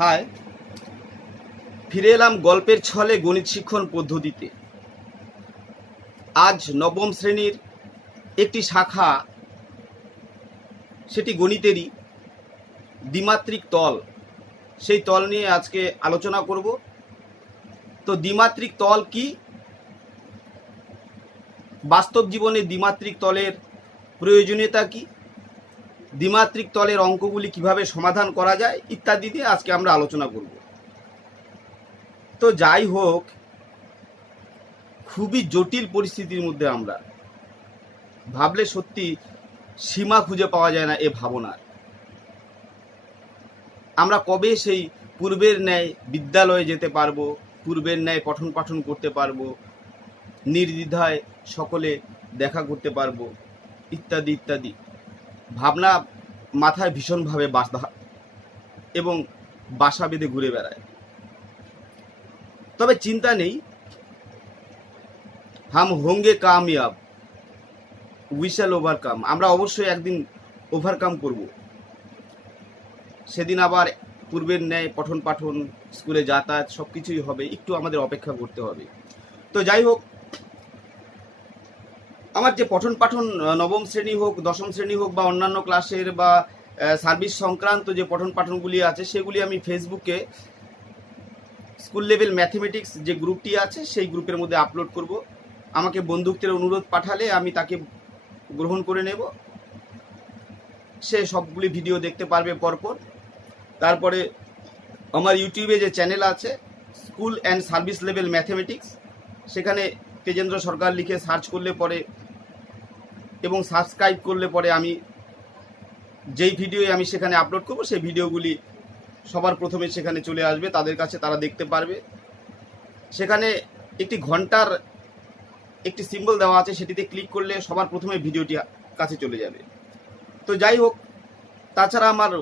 High, ফিরে এলাম গল্পের ছলে গণিত শিক্ষণ পদ্ধতিতে। আজ নবম শ্রেণীর একটি শাখা, সেটি গণিতেরই দ্বিমাত্রিক তল, সেই তল নিয়ে আজকে আলোচনা করব। তো দ্বিমাত্রিক তল কি, বাস্তব জীবনে দ্বিমাত্রিক তলের প্রয়োজনীয়তা কি, দ্বিমাত্রিক তলের অঙ্কগুলি কিভাবে সমাধান করা যায় ইত্যাদি দিয়ে আজকে আমরা আলোচনা করব। তো যাই হোক, খুবই জটিল পরিস্থিতির মধ্যে আমরা, ভাবলে সত্যি সীমা খুঁজে পাওয়া যায় না এ ভাবনার। আমরা কবে সেই পূর্বের ন্যায় বিদ্যালয়ে যেতে পারবো, পূর্বের ন্যায় পঠন পাঠন করতে পারবো, নির্দ্বিধায় সকলে দেখা করতে পারবো ইত্যাদি ইত্যাদি ভাবনা মাথায় ভীষণভাবে এবং বাসা বেঁধে ঘুরে বেড়ায়। তবে চিন্তা নেই, হাম হোঙ্গে কামিয়াব, উই শ্যাল ওভারকাম। আমরা অবশ্যই একদিন ওভারকাম করব। সেদিন আবার পূর্বের ন্যায় পঠন পাঠন, স্কুলে যাতায়াত সব কিছুই হবে, একটু আমাদের অপেক্ষা করতে হবে। তো যাই হোক, আমার যে পঠন পাঠন নবম শ্রেণী হোক, দশম শ্রেণী হোক বা অন্যান্য ক্লাসের বা সার্ভিস সংক্রান্ত যে পঠন পাঠনগুলি আছে, সেগুলি আমি ফেসবুকে স্কুল লেভেল ম্যাথমেটিক্স যে গ্রুপটি আছে সেই গ্রুপের মধ্যে আপলোড করব। আমাকে বন্ধুত্বের অনুরোধ পাঠালে আমি তাকে গ্রহণ করে নেব, সে সবগুলি ভিডিও দেখতে পারবে পরপর। তারপরে আমার ইউটিউবে যে চ্যানেল আছে school and service level mathematics, সেখানে তেজেন্দ্র সরকার লিখে সার্চ করলে পরে এবং সাবস্ক্রাইব করলে পরে আমি যেই ভিডিও আমি সেখানে আপলোড করব সেই ভিডিওগুলি সবার প্রথমে সেখানে চলে আসবে, তাদের কাছে তারা দেখতে পারবে। সেখানে একটি ঘন্টার একটি সিম্বল দেওয়া আছে, সেটিতে ক্লিক করলে সবার প্রথমে ভিডিওটি কাছে চলে যাবে। তো যাই হোক, তাছাড়া আমার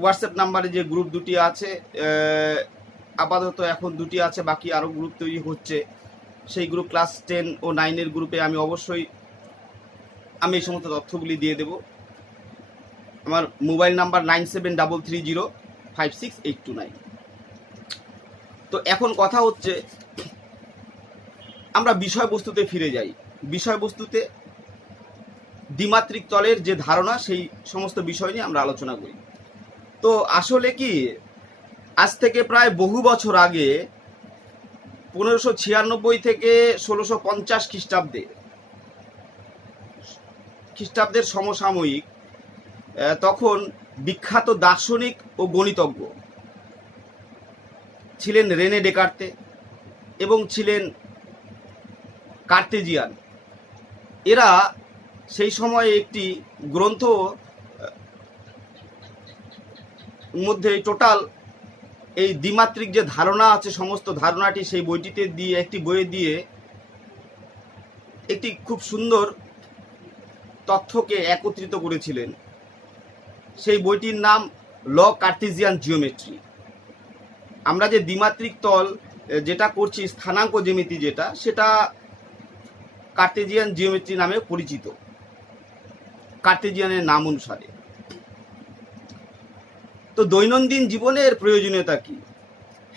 হোয়াটসঅ্যাপ নাম্বারে যে গ্রুপ দুটি আছে, আপাতত এখন দুটি আছে, বাকি আরও গ্রুপ তৈরি হচ্ছে। সেই গ্রুপ ক্লাস 10 ও 9-এর গ্রুপে আমি অবশ্যই এই সমস্ত তথ্যগুলি দিয়ে দেব। আমার মোবাইল নাম্বার 9733056829। তো এখন কথা হচ্ছে, আমরা বিষয়বস্তুতে ফিরে যাই। বিষয়বস্তুতে দ্বিমাত্রিক তলের যে ধারণা, সেই সমস্ত বিষয় নিয়ে আমরা আলোচনা করি। তো আসলে কি, আজ থেকে প্রায় বহু বছর আগে 1596 থেকে 1650 খ্রিস্টাব্দের সমসাময়িক, তখন বিখ্যাত দার্শনিক ও গণিতজ্ঞ ছিলেন রেনে ডেকার্তে এবং ছিলেন কার্তেজিয়ান। এরা সেই সময়ে একটি গ্রন্থ মধ্যে টোটাল এই দ্বিমাত্রিক যে ধারণা আছে, সমস্ত ধারণাটি সেই বইটিতে দিয়ে, একটি বইয়ে দিয়ে একটি খুব সুন্দর তথ্যকে একত্রিত করেছিলেন। সেই বইটির নাম ল কার্টেজিয়ান জিওমেট্রি। আমরা যে দ্বিমাত্রিক তল যেটা করছি, স্থানাঙ্ক জ্যামিতি যেটা, সেটা কার্টেজিয়ান জিওমেট্রি নামে পরিচিত, কার্টেজিয়ানের নাম অনুসারে। তো দৈনন্দিন জীবনের প্রয়োজনীয়তা কি?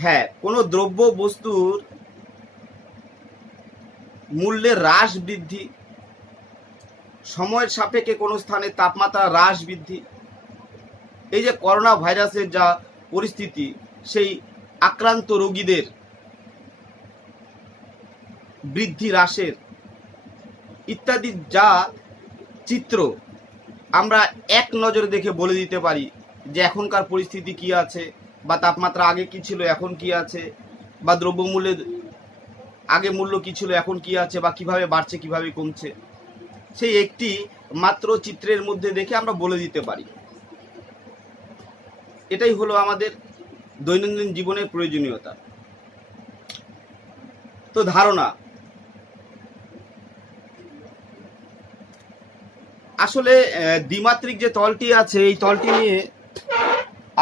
হ্যাঁ, কোনো দ্রব্য বস্তুর মূল্যের হ্রাস বৃদ্ধি, সময়ের সাপেক্ষে কোনো স্থানে তাপমাত্রা হ্রাস বৃদ্ধি, এই যে করোনা ভাইরাসের যা পরিস্থিতি, সেই আক্রান্ত রোগীদের বৃদ্ধি হ্রাসের ইত্যাদি যা চিত্র, আমরা এক নজরে দেখে বলে দিতে পারি যে এখনকার পরিস্থিতি কি আছে, বা তাপমাত্রা আগে কি ছিল এখন কি আছে, বা দ্রব্যমূল্যের আগে মূল্য কি ছিল এখন কি আছে, বা কিভাবে বাড়ছে কিভাবে কমছে, সেই একটি মাত্র চিত্রের মধ্যে দেখে আমরা বলে দিতে পারি। এটাই হলো আমাদের দৈনন্দিন জীবনের প্রয়োজনীয়তা। তো ধারণা, আসলে দ্বিমাত্রিক যে তলটি আছে, এই তলটি নিয়ে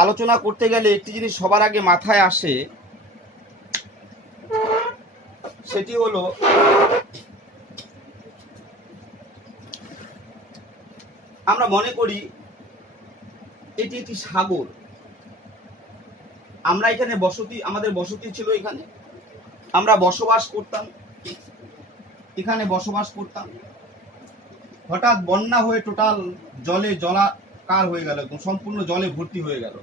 আলোচনা করতে গেলে একটি জিনিস সবার আগে মাথায় আসে, সেটি হলো আমরা মনে করি এটি একটি সাগর, আমরা এখানে আমাদের বসতি ছিল, এখানে আমরা বসবাস করতাম, এখানে বসবাস করতাম। হঠাৎ বন্যা হয়ে টোটাল জলাকার হয়ে গেল, সম্পূর্ণ জলে ভর্তি হয়ে গেল।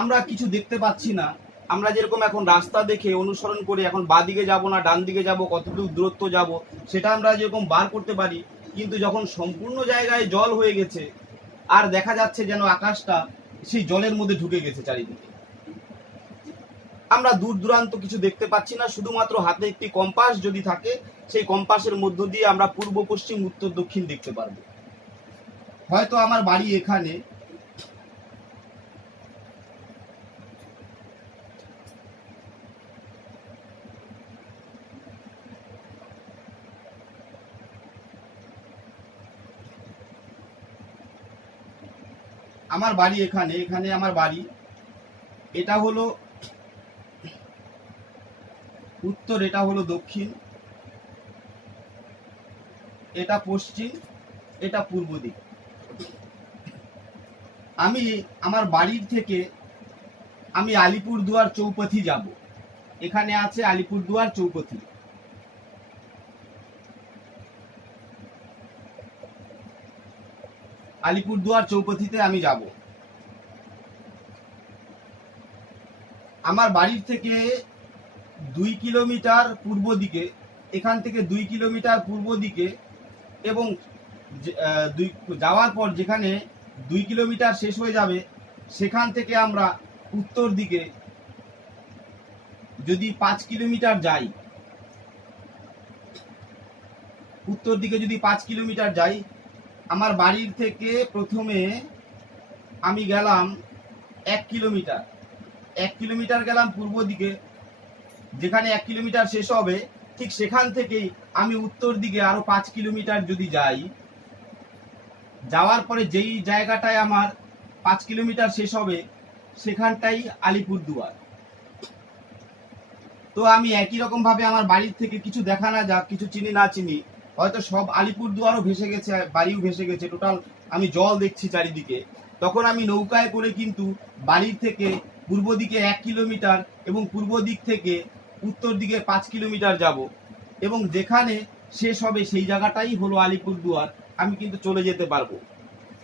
আমরা কিছু দেখতে পাচ্ছি না। আমরা যেরকম এখন রাস্তা দেখে অনুসরণ করে এখন বাঁদিকে যাব না ডান দিকে যাব, কতটুকু দূরত্ব যাব, সেটা আমরা যেরকম বার করতে পারি, কিন্তু যখন সম্পূর্ণ জায়গায় জল হয়ে গেছে আর দেখা যাচ্ছে যেন আকাশটা সেই জলের মধ্যে ঢুকে গেছে চারিদিকে। আমরা দূর দূরান্ত কিছু দেখতে পাচ্ছি না, শুধুমাত্র হাতে একটি কম্পাস যদি থাকে, সেই কম্পাসের মধ্য দিয়ে আমরা পূর্ব পশ্চিম উত্তর দক্ষিণ দেখতে পারবো। হয়তো আমার বাড়ি এখানে, আমার বাড়ি এখানে, এখানে আমার বাড়ি। এটা হলো উত্তর, এটা হলো দক্ষিণ, এটা পশ্চিম, এটা পূর্ব দিক। আমি আমার বাড়ির থেকে আমি আলিপুরদুয়ার চৌপথি যাব। এখানে আছে আলিপুরদুয়ার চৌপথি। আলিপুরদুয়ার চৌপথিতে আমি যাব। আমার বাড়ির থেকে 2 কিলোমিটার পূর্ব দিকে, এখান থেকে 2 কিলোমিটার পূর্ব দিকে, এবং যাওয়ার পর যেখানে 2 কিলোমিটার শেষ হয়ে যাবে, সেখান থেকে আমরা উত্তর দিকে যদি 5 কিলোমিটার যাই, উত্তর দিকে যদি 5 কিলোমিটার যাই, আমার বাড়ির থেকে প্রথমে আমি গেলাম 1 কিলোমিটার, 1 কিলোমিটার গেলাম পূর্ব দিকে, যেখানে 1 কিলোমিটার শেষ হবে ঠিক সেখান থেকেই আমি উত্তর দিকে আরো 5 কিলোমিটার যদি যাই, যাওয়ার পরে যেই জায়গাটায় আমার 5 কিলোমিটার শেষ হবে সেখানটাই আলিপুরদুয়ার। তো আমি একই রকম ভাবে আমার বাড়ির থেকে কিছু দেখা না যাক, কিছু চিনি না চিনি, হয়তো সব আলিপুরদুয়ারও ভেসে গেছে, বাড়িও ভেসে গেছে, টোটাল আমি জল দেখছি চারিদিকে, তখন আমি নৌকায় করে কিন্তু বাড়ির থেকে পূর্ব দিকে 1 কিলোমিটার এবং পূর্ব দিক থেকে উত্তর দিকে 5 কিলোমিটার যাব, এবং যেখানে শেষ হবে সেই জায়গাটাই হলো আলিপুরদুয়ার, আমি কিন্তু চলে যেতে পারবো।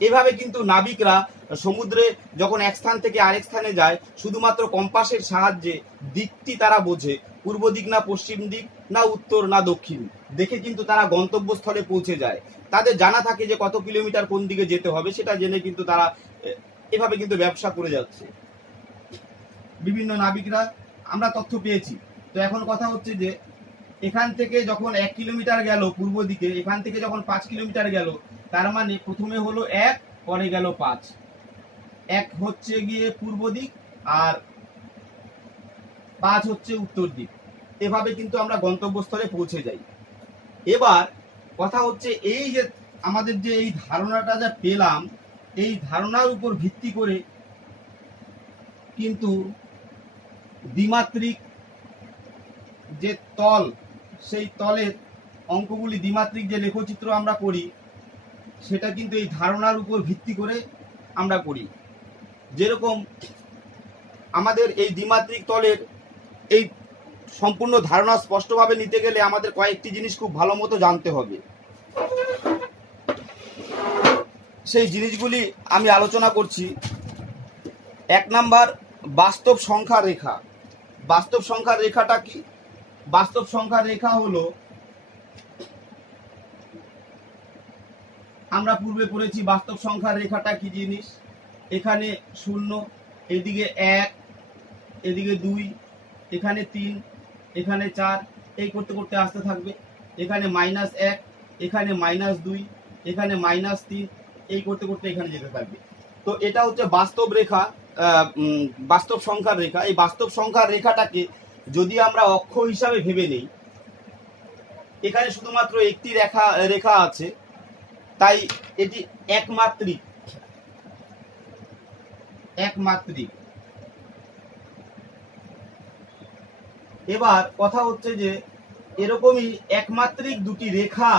এভাবে কিন্তু নাবিকরা সমুদ্রে যখন এক স্থান থেকে আরেক স্থানে যায়, শুধুমাত্র কম্পাসের সাহায্যে দিকটি তারা বোঝে, পূর্ব দিক না পশ্চিম দিক না উত্তর না দক্ষিণ, দেখে কিন্তু তারা গন্তব্যস্থলে পৌঁছে যায়। তাদের জানা থাকে যে কত কিলোমিটার কোন দিকে যেতে হবে, সেটা জেনে কিন্তু তারা এভাবে কিন্তু ব্যবসা করে যাচ্ছে। বিভিন্ন নাবিকরা আমরা তথ্য পেয়েছি। তো এখন কথা হচ্ছে যে এখান থেকে যখন 1 কিলোমিটার গেল পূর্ব দিকে, এখান থেকে যখন 5 কিলোমিটার গেল, তার মানে প্রথমে হলো 1, পরে গেল 5। 1 হচ্ছে গিয়ে পূর্ব দিক আর 5 হচ্ছে উত্তর দিক। এভাবে কিন্তু আমরা গন্তব্যস্থলে পৌঁছে যাই। এবার কথা হচ্ছে এই যে আমাদের যে এই ধারণাটা যা পেলাম, এই ধারণার উপর ভিত্তি করে কিন্তু দ্বিমাত্রিক যে তল, সেই তলের অঙ্কগুলি, দ্বিমাত্রিক যে লেখচিত্র আমরা করি, সেটা কিন্তু এই ধারণার উপর ভিত্তি করে আমরা করি। যেরকম আমাদের এই দ্বিমাত্রিক তলের এই সম্পূর্ণ ধারণা স্পষ্টভাবে নিতে গেলে আমাদের কয়েকটি জিনিস খুব ভালো মতো জানতে হবে। সেই জিনিসগুলি আমি আলোচনা করছি। 1 নাম্বার, বাস্তব সংখ্যা রেখা। বাস্তব সংখ্যার রেখাটা কি? বাস্তব সংখ্যার রেখা হলো, আমরা পূর্বে পড়েছি বাস্তব সংখ্যার রেখাটা কি জিনিস। এখানে 0, এদিকে 1, এদিকে 2, এখানে 3, এখানে 4, এই করতে করতে আসতে থাকবে। এখানে -1, এখানে -2, এখানে -3, এই করতে করতে এখানে যেতে থাকবে। তো এটা হচ্ছে বাস্তব রেখা, বাস্তব সংখ্যার রেখা। এই বাস্তব সংখ্যার রেখাটাকে যদি আমরা অক্ষ হিসাবে ভেবে নেই, এখানে শুধুমাত্র একটি রেখা আছে, তাই এটি একমাত্রিক। এবার কথা হচ্ছে যে এরকমই একমাত্রিক দুটি রেখা,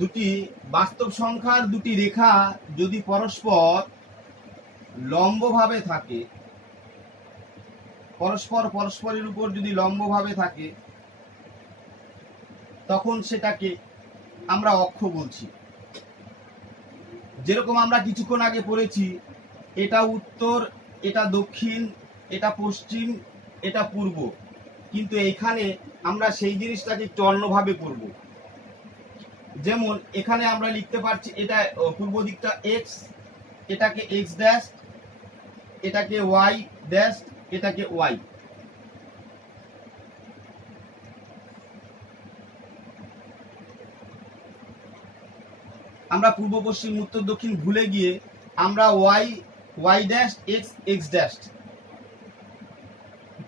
দুটি বাস্তব সংখ্যার দুটি রেখা যদি পরস্পর লম্বভাবে থাকে, পরস্পরের উপর যদি লম্বভাবে থাকে, তখন সেটাকে আমরা অক্ষ বলছি। যেরকম আমরা কিছুক্ষণ আগে পড়েছি, এটা উত্তর, এটা দক্ষিণ, এটা পশ্চিম, এটা পূর্ব, কিন্তু এখানে আমরা সেই জিনিসটাকে একটু অন্যভাবে করব। যেমন এখানে আমরা লিখতে পারছি, এটা পূর্ব দিকটা এক্স, এটাকে এক্স ড্যাশ, এটাকে ওয়াই ড্যাশ, এটাকে ওয়াই। আমরা পূর্ব পশ্চিম উত্তর দক্ষিণ ভুলে গিয়ে আমরা Y Y dash X X dash,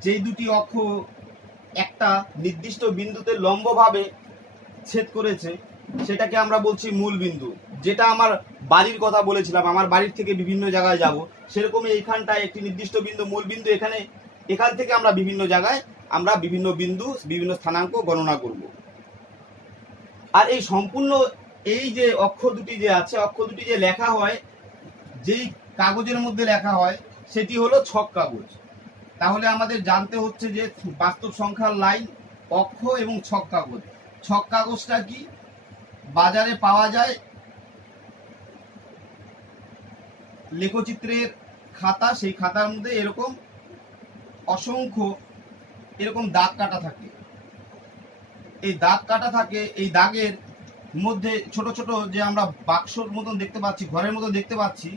যে দুটি অক্ষ একটা নির্দিষ্ট বিন্দুতে লম্বভাবে ছেদ করেছে, সেটাকে আমরা বলছি মূল বিন্দু। যেটা আমার বাড়ির কথা বলেছিলাম, আমার বাড়ির থেকে বিভিন্ন জায়গায় যাব, সেরকমই এইখানটায় একটি নির্দিষ্ট বিন্দু মূল বিন্দু। এখান থেকে আমরা বিভিন্ন জায়গায় আমরা বিভিন্ন বিন্দু, বিভিন্ন স্থানাঙ্ক গণনা করব। আর এই সম্পূর্ণ এই যে অক্ষ দুটি যে আছে, অক্ষ দুটি যে লেখা হয়, যেই কাগজের মধ্যে লেখা হয়, সেটি হলো ছক কাগজ। তাহলে আমাদের জানতে হচ্ছে যে বাস্তব সংখ্যার লাইন, অক্ষ এবং ছক কাগজ। ছক কাগজটা কি? বাজারে পাওয়া যায় লেখচিত্রের খাতা, সেই খাতার মধ্যে এরকম অসংখ্য এরকম দাগ কাটা থাকে। এই দাগ কাটা থাকে, এই দাগের মধ্যে ছোট ছোট যে আমরা বাক্সর মতন দেখতে পাচ্ছি, ঘরের মতো দেখতে পাচ্ছি,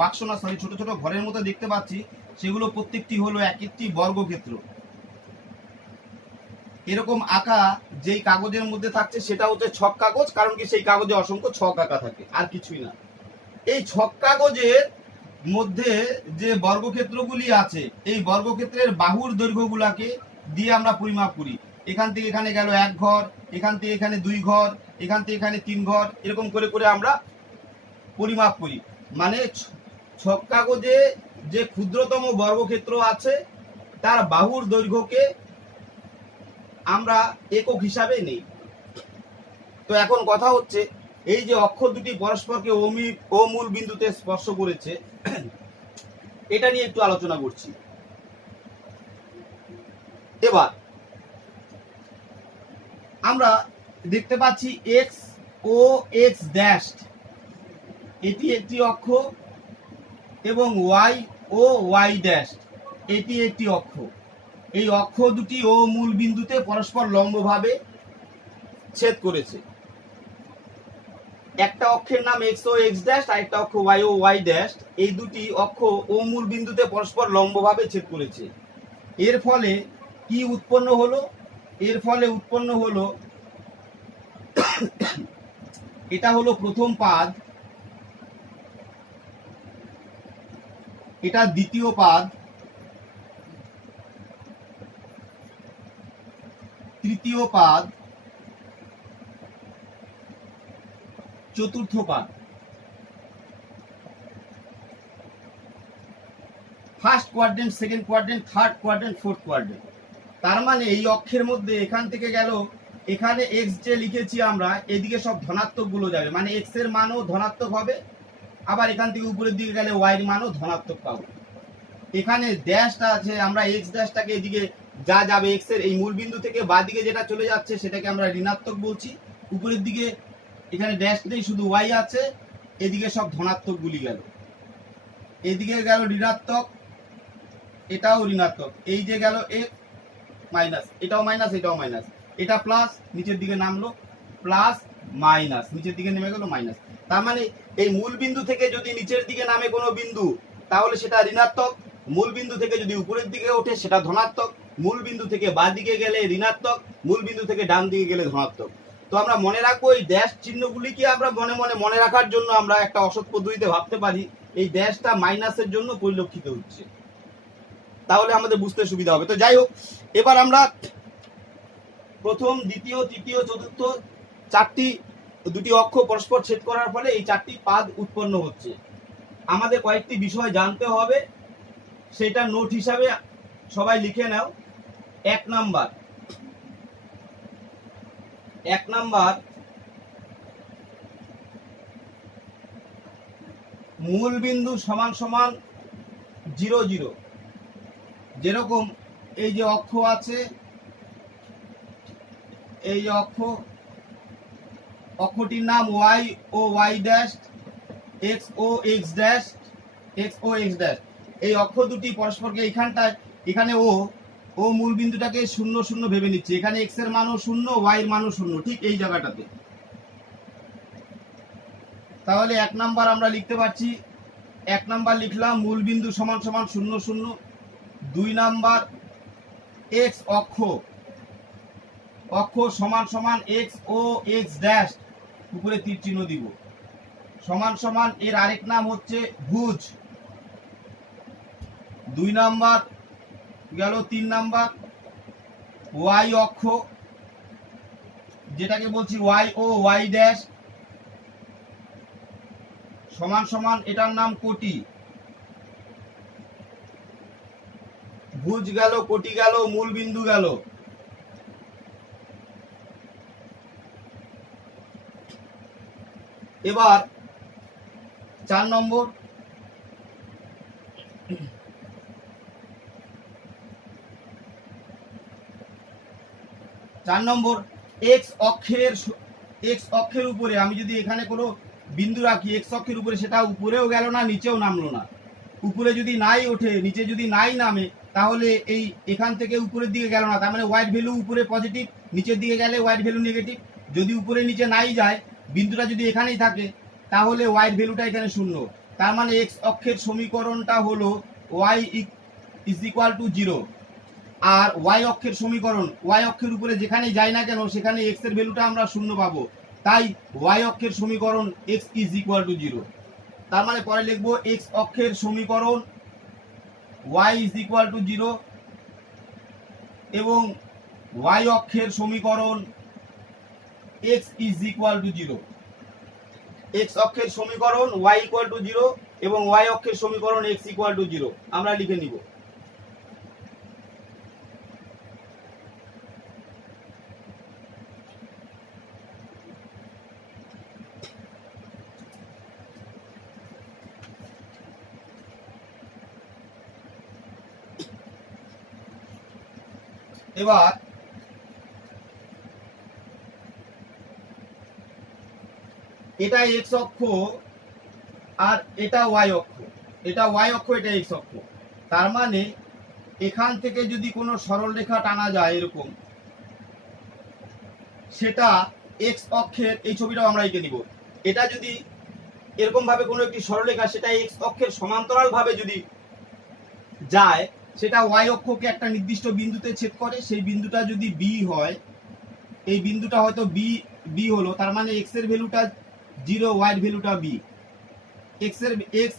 বাক্স না সরি, ছোট ছোট ঘরের মতো দেখতে পাচ্ছি, সেগুলো প্রত্যেকটি হলো এক একটি বর্গক্ষেত্র। এরকম আঁকা যেই কাগজের মধ্যে থাকছে সেটা হচ্ছে ছক কাগজ, কারণ কি সেই কাগজে অসংখ্য ছক আঁকা থাকে, আর কিছুই না। এই ছক কাগজের মধ্যে যে বর্গক্ষেত্রগুলি আছে, এই বর্গক্ষেত্রের বাহুর দৈর্ঘ্যগুলাকে দিয়ে আমরা পরিমাপ করি। এখান থেকে এখানে গেল 1 ঘর, এখান থেকে এখানে 2 ঘর, এখান থেকে এখানে 3 ঘর, এরকম করে করে আমরা পরিমাপ করি। মানে ছক কাগজে যে ক্ষুদ্রতম বর্গক্ষেত্র আছে, তার বাহুর দৈর্ঘ্যকে আমরা একক হিসাবে নেই। তো এখন কথা হচ্ছে, এই যে অক্ষ দুটি পরস্পরকে অমূল বিন্দুতে স্পর্শ করেছে, এটা নিয়ে একটু আলোচনা করছি। এবার আমরা দেখতে পাচ্ছি এক্স ও এক্স ড্যাশ, এটি একটি অক্ষ, এবং ওয়াই ও ওয়াই ড্যাশ, এটি একটি অক্ষ। এই অক্ষ দুটি ও মূল বিন্দুতে পরস্পর লম্বভাবে ছেদ করেছে। একটা অক্ষের নাম এক্স ও এক্স ড্যাশ, আর একটা অক্ষ ওয়াই ও ওয়াই ড্যাশ। এই দুটি অক্ষ ও মূল বিন্দুতে পরস্পর লম্বভাবে ছেদ করেছে। এর ফলে কি উৎপন্ন হলো? এর ফলে উৎপন্ন হলো, এটা হলো প্রথম পাদ, এটা দ্বিতীয় পাদ, তৃতীয় পাদ, চতুর্থ পাদ। First quadrant, second quadrant, third quadrant, fourth quadrant. তার মানে এই অক্ষের মধ্যে এখান থেকে গেল, এখানে এক্স যে লিখেছি আমরা, এদিকে সব ধনাত্মক গুলো যাবে, মানে এক্স এর মানও ধনাত্মক হবে। আবার এখান থেকে উপরের দিকে গেলে ওয়াই এর মানও ধনাত্মক পাবো। এখানে ড্যাশটা আছে, আমরা এক্স ড্যাশটাকে এদিকে যা যাবে, এক্স এর এই মূল বিন্দু থেকে বাঁ দিকে যেটা চলে যাচ্ছে সেটাকে আমরা ঋণাত্মক বলছি। উপরের দিকে এখানে ড্যাশ নেই, শুধু ওয়াই আছে, এদিকে সব ধনাত্মক গুলি গেল। এদিকে গেল ঋণাত্মক, এটাও ঋণাত্মক, এই যে গেল এ মাইনাস, এটাও মাইনাস, এটাও মাইনাস, এটা প্লাস, নিচের দিকে নামলো প্লাস, মাইনাস, নিচের দিকে নেমে গেল মাইনাস। তার মানে এই মূল বিন্দু থেকে যদি নিচের দিকে নামে কোনো বিন্দু, তাহলে সেটা ঋণাত্মক। মূল বিন্দু থেকে যদি উপরের দিকে ওঠে সেটা ধনাত্মক। মূল বিন্দু থেকে বাঁ দিকে গেলে ঋণাত্মক, মূল বিন্দু থেকে ডান দিকে গেলে ধনাত্মক। তো আমরা মনে রাখবো, এই ড্যাশ চিহ্নগুলিকে আমরা মনে রাখার জন্য আমরা একটা অসৎ পদ্ধতিতে ভাবতে পারি, এই ড্যাশটা মাইনাসের জন্য পরিলক্ষিত হচ্ছে, তাহলে আমাদের বুঝতে সুবিধা হবে। তো যাই হোক, এবার আমরা প্রথম, দ্বিতীয়, তৃতীয়, চতুর্থ চারটি, দুটি অক্ষ পরস্পর ছেদ করার ফলে এই চারটি পাদ উৎপন্ন হচ্ছে। আমাদের কয়েকটি বিষয় জানতে হবে, সেটা নোট হিসাবে সবাই লিখে নাও। এক নাম্বার, মূল বিন্দু সমান সমান 0 0। যেরকম এই যে অক্ষ আছে, এই অক্ষটির নাম ওয়াই ও ওয়াই ড্যাশ, এক্স ও এক্স ড্যাশ, এক্স ও এক্স ড্যাশ। এই অক্ষ দুটি পরস্পরকে এখানে ও মূল বিন্দুটাকে 0 0 ভেবে নিচ্ছে। এখানে এক্স এর মানও 0, ওয়াই এর মানও 0, ঠিক এই জায়গাটাতে। তাহলে 1 নাম্বার আমরা লিখতে পারছি, 1 নাম্বার লিখলাম মূল বিন্দু সমান সমান 0 0। 2 নাম্বার এক্স অক্ষ সমান সমান এক্স ও এক্স ড্যাশ, উপরে তীর চিহ্ন দিব, সমান সমান এর আরেক নাম হচ্ছে ভুজ। 2 নাম্বার গেল। 3 নাম্বার ওয়াই অক্ষ, যেটাকে বলছি ওয়াই ও ওয়াই ড্যাশ, সমান সমান এটার নাম কোটি। ভুজ গেল, কোটি গেল, মূল বিন্দু গেল। এবার 4 নম্বর, এক্স অক্ষের উপরে আমি যদি এখানে কোনো বিন্দু রাখি এক্স অক্ষের উপরে, সেটা উপরেও গেল না, নিচেও নামলো না। উপরে যদি নাই ওঠে, নিচে যদি নাই নামে, তাহলে এই এখান থেকে উপরের দিকে গেল না, তার মানে ওয়াইড ভ্যালু উপরে পজিটিভ, নিচের দিকে গেলে ওয়াইড ভ্যালু নেগেটিভ। যদি উপরে নিচে নাই যায়, বিন্দুটা যদি এখানেই থাকে, তাহলে ওয়াইড ভ্যালুটা এখানে 0। তার মানে এক্স অক্ষের সমীকরণটা হলো ওয়াই ইজ ইকুয়াল টু 0। আর ওয়াই অক্ষের সমীকরণ, ওয়াই অক্ষের উপরে যেখানে যায় না কেন সেখানে এক্স এর ভ্যালুটা আমরা 0 পাবো। তাই ওয়াই অক্ষের সমীকরণ এক্স ইজ ইকুয়াল টু 0। তার মানে পরে লিখবো এক্স অক্ষের সমীকরণ ওয়াই ইজ ইকুয়াল টু 0 এবং ওয়াই অক্ষের সমীকরণ x is equal to 0। X অক্ষের সমীকরণ ওয়াই ইকুয়াল টু 0 এবং ওয়াই অক্ষের সমীকরণ এক্স ইকুয়াল টু 0 আমরা লিখে নিব। এবার এটা এক্স অক্ষ আর এটা ওয়াই অক্ষ, এটা ওয়াই অক্ষ, এটা এক্স অক্ষ। তার মানে এখান থেকে যদি কোনো সরল রেখা টানা যায় এরকম, সেটা এক্স অক্ষের, এই ছবিটাও আমরা এঁকে নিব। এটা যদি এরকম ভাবে কোনো একটি সরলরেখা সেটা এক্স অক্ষের সমান্তরাল ভাবে যদি যায়, সেটা ওয়াই অক্ষকে একটা নির্দিষ্ট বিন্দুতে ছেদ করে। সেই বিন্দুটা যদি বি হয়, এই বিন্দুটা হয়তো বি হলো, তার মানে এক্স এর ভ্যালুটা 0, ওয়াই এর ভ্যালুটা বি। এক্স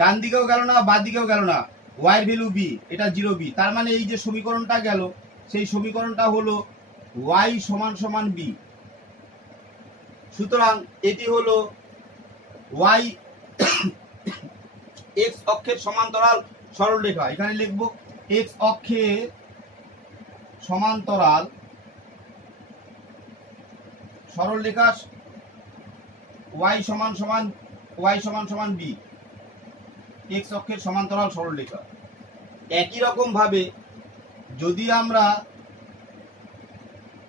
ডান দিকেও গেল না, বাঁ দিকেও গেল না, ওয়াই এর ভ্যালু বি, এটা 0 বি। তার মানে এই যে সমীকরণটা গেল, সেই সমীকরণটা হলো ওয়াই সমান সমান বি। সুতরাং এটি হলো ওয়াই এক্স অক্ষের সমান্তরাল সরলরেখা। এখানে লিখবো এক্স অক্ষের সমান্তরাল সরলরেখা ওয়াই সমান সমান বি, এক্স অক্ষের সমান্তরাল সরলরেখা। একই রকম ভাবে যদি আমরা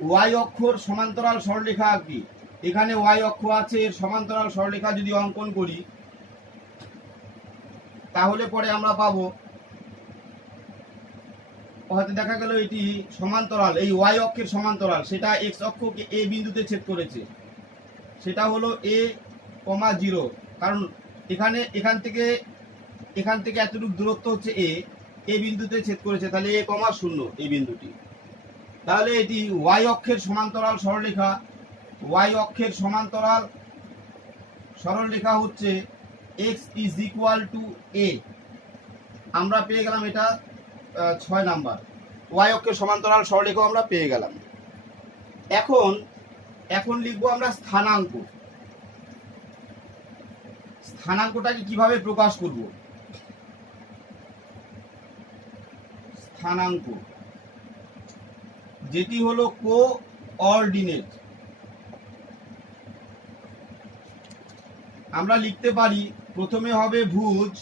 ওয়াই অক্ষর সমান্তরাল সরলরেখা আঁকি, এখানে ওয়াই অক্ষ আছে, এর সমান্তরাল সরলরেখা যদি অঙ্কন করি, তাহলে পরে আমরা পাবো, হয়তো দেখা গেল এটি সমান্তরাল, এই ওয়াই অক্ষের সমান্তরাল, সেটা এক্স অক্ষকে এ বিন্দুতে ছেদ করেছে, সেটা হলো a, 0। কারণ এখান থেকে এতটুকু দূরত্ব হচ্ছে এ বিন্দুতে ছেদ করেছে, তাহলে a, 0 এই বিন্দুটি। তাহলে এটি ওয়াই অক্ষের সমান্তরাল সরলরেখা, ওয়াই অক্ষের সমান্তরাল সরলরেখা হচ্ছে x is equal two a। আমরা পেয়ে গেলাম এটা 6 নাম্বার, ওয়াই অক্ষের সমান্তরাল সরলরেখা আমরা পেয়ে গেলাম। এখন লিখবো আমরা স্থানাঙ্ক। স্থানাঙ্কটাকে কিভাবে প্রকাশ করব? স্থানাঙ্ক যেটি হলো কোঅর্ডিনেট, আমরা লিখতে পারি প্রথমে হবে ভুজ,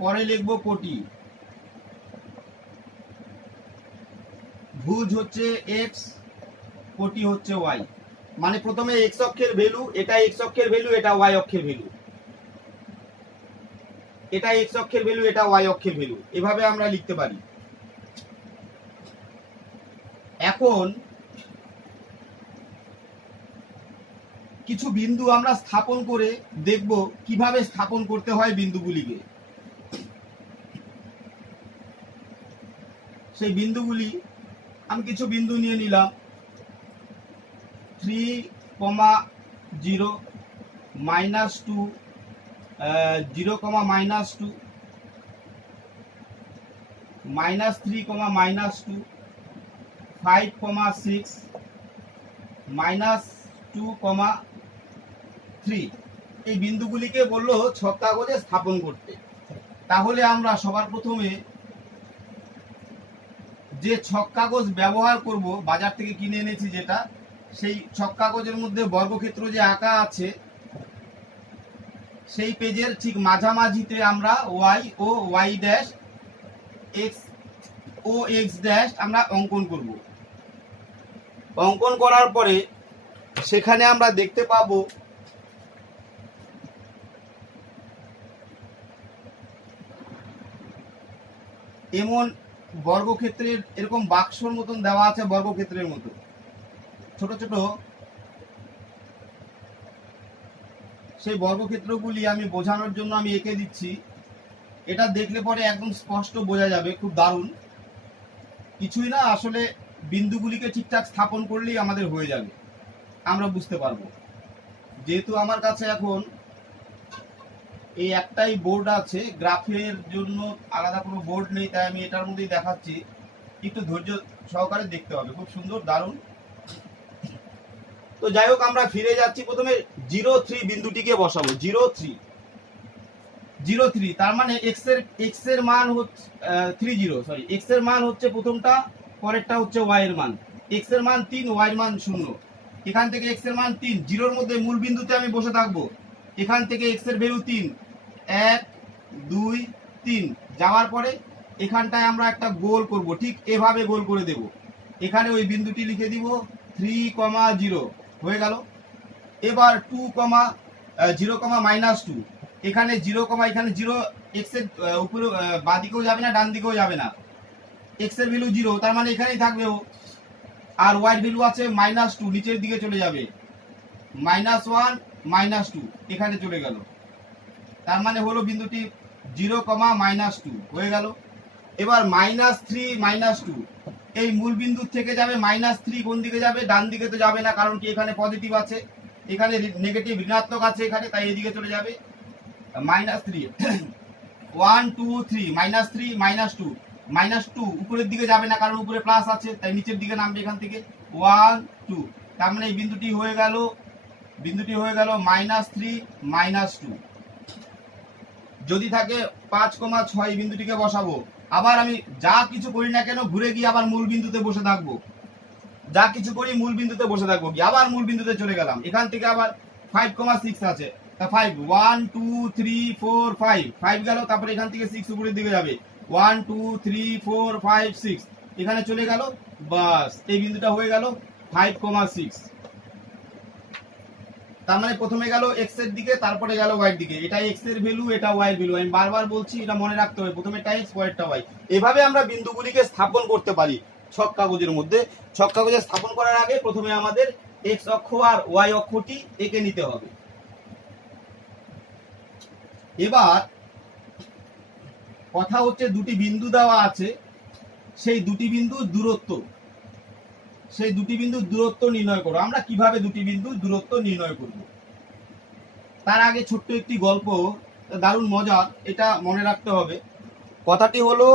পরে লিখবো কোটি, ভুজ হচ্ছে এক্স, কোটি হচ্ছে ওয়াই। মানে প্রথমে এক্স অক্ষের ভ্যালু, এটা এক্স অক্ষের ভ্যালু, এটা ওয়াই অক্ষের ভ্যালু, এটা এক্স অক্ষের ভ্যালু, এটা ওয়াই অক্ষের ভ্যালু, এভাবে আমরা লিখতে পারি। এখন কিছু বিন্দু আমরা স্থাপন করে দেখব কিভাবে স্থাপন করতে হয় বিন্দুগুলিকে। সেই বিন্দুগুলি আমি কিছু বিন্দু নিয়ে নিলাম, 3,0, -2, 0, -2, -3, -2, 5, 6, -2, 3। এই বিন্দুগুলিকে বললো ছক কাগজে স্থাপন করতে। তাহলে আমরা সবার প্রথমে যে ছক কাগজ ব্যবহার করব, বাজার থেকে কিনে এনেছি যেটা, সেই ছক কাগজের মধ্যে বর্গক্ষেত্র যে আঁকা আছে সেই পেজের ঠিক মাঝামাঝিতে আমরা ওয়াই ও ওয়াই ড্যাশ, এক্স ও এক্স ড্যাশ আমরা অঙ্কন করব। অঙ্কন করার পরে সেখানে আমরা দেখতে পাবো এমন বর্গক্ষেত্রের এরকম বাক্সর মতন দেওয়া আছে, বর্গক্ষেত্রের মতো ছোট ছোট। সেই বর্গক্ষেত্রগুলি আমি বোঝানোর জন্য আমি এঁকে দিচ্ছি। এটা দেখলে পরে একদম স্পষ্ট বোঝা যাবে, খুব দারুণ। কিছুই না, আসলে বিন্দুগুলিকে ঠিকঠাক স্থাপন করলেই আমাদের হয়ে যাবে, আমরা বুঝতে পারবো। যেহেতু আমার কাছে এখন এই একটাই বোর্ড আছে, গ্রাফের জন্য আলাদা কোনো বোর্ড নেই, তাই আমি এটার মধ্যেই দেখাচ্ছি। একটু ধৈর্য সহকারে দেখতে হবে, খুব সুন্দর, দারুণ। তো যাই হোক, আমরা ফিরে যাচ্ছি। প্রথমে 0,3 বিন্দুটিকে বসাবো। 0,3, তার মানে এক্স এর মান হচ্ছে 30, এক্স এর মান হচ্ছে প্রথমটা, পরেরটা হচ্ছে ওয়াই এর মান। এক্স এর মান 3, ওয়াই এর মান 0। এখান থেকে এক্স এর মান 3, জিরোর মধ্যে মূল বিন্দুতে আমি বসে থাকবো। এখান থেকে এক্স এর ভ্যালু 3, 1, 2, 3 যাওয়ার পরে এখানটায় আমরা একটা গোল করব, ঠিক এভাবে গোল করে দেব। এখানে ওই বিন্দুটি লিখে দিব 3,0 হয়ে গেল। এবার 2,0, -2, এখানে 0, এখানে 0, এক্স এর উপরে বাঁ দিকেও যাবে না, ডান দিকেও যাবে না। এক্স এর ভ্যালু 0, তার মানে এখানেই থাকবে ও। আর ওয়াই এর ভ্যালু আছে -2, নিচের দিকে চলে যাবে। -1, -2 এখানে চলে গেল। তার মানে হলো বিন্দুটি 0, -2 হয়ে গেল। এবার -3, -2 এই মূল বিন্দু থেকে যাবে। -3 কোন দিকে যাবে? ডান দিকে তো যাবে না, কারণ কি এখানে পজিটিভ আছে, এখানে নেগেটিভ ঋণাত্মক আছে এখানে, তাই এদিকে চলে যাবে। -3, 1, 2, 3, -3, -2, -2 উপরের দিকে যাবে না, কারণ উপরে প্লাস আছে, তাই নিচের দিকে নামবে এখান থেকে। 1, 2, তার মানে এই বিন্দুটি হয়ে গেল -3, -2। যদি থাকে 5,6 বিন্দুটিকে বসাবো। আবার আমি যা কিছু করি না কেন ঘুরে গিয়ে আবার মূল বিন্দুতে বসে থাকবো, যা কিছু করি মূল বিন্দুতে বসে থাকবো, আবার মূল বিন্দুতে চলে গেলাম। এখান থেকে আবার 5,6 আছে, তা 5, 1, 2, 3, 4, 5 গেল। তারপরে এখান থেকে 6 উপরের দিকে যাবে, 1, 2, 3, 4, 5, 6 এখানে চলে গেল। বাস, এই বিন্দুটা হয়ে গেল 5,6। তার মানে প্রথমে গেল এক্স এর দিকে, তারপরে গেল ওয়াই এর দিকে। এটা এক্স এর ভ্যালু, এটা ওয়াই এর ভ্যালু। আমি বারবার বলছি, এটা মনে রাখতে হবে, প্রথমেটা এক্স, পরেরটা ওয়াই। এভাবে আমরা বিন্দুগুলিকে স্থাপন করতে পারি ছক কাগজের মধ্যে। ছক কাগজে স্থাপন করার আগে প্রথমে আমাদের এক্স অক্ষ আর ওয়াই অক্ষটি এঁকে নিতে হবে। এবার কথা হচ্ছে, দুটি বিন্দু দেওয়া আছে, সেই দুটি বিন্দুর দূরত্ব নির্ণয় করো। আমরা কিভাবে দুটি বিন্দুর দূরত্ব নির্ণয় করব? তার আগে ছোট্ট একটি গল্প, দারুণ মজার, এটা মনে রাখতে হবে। কথাটি হলো,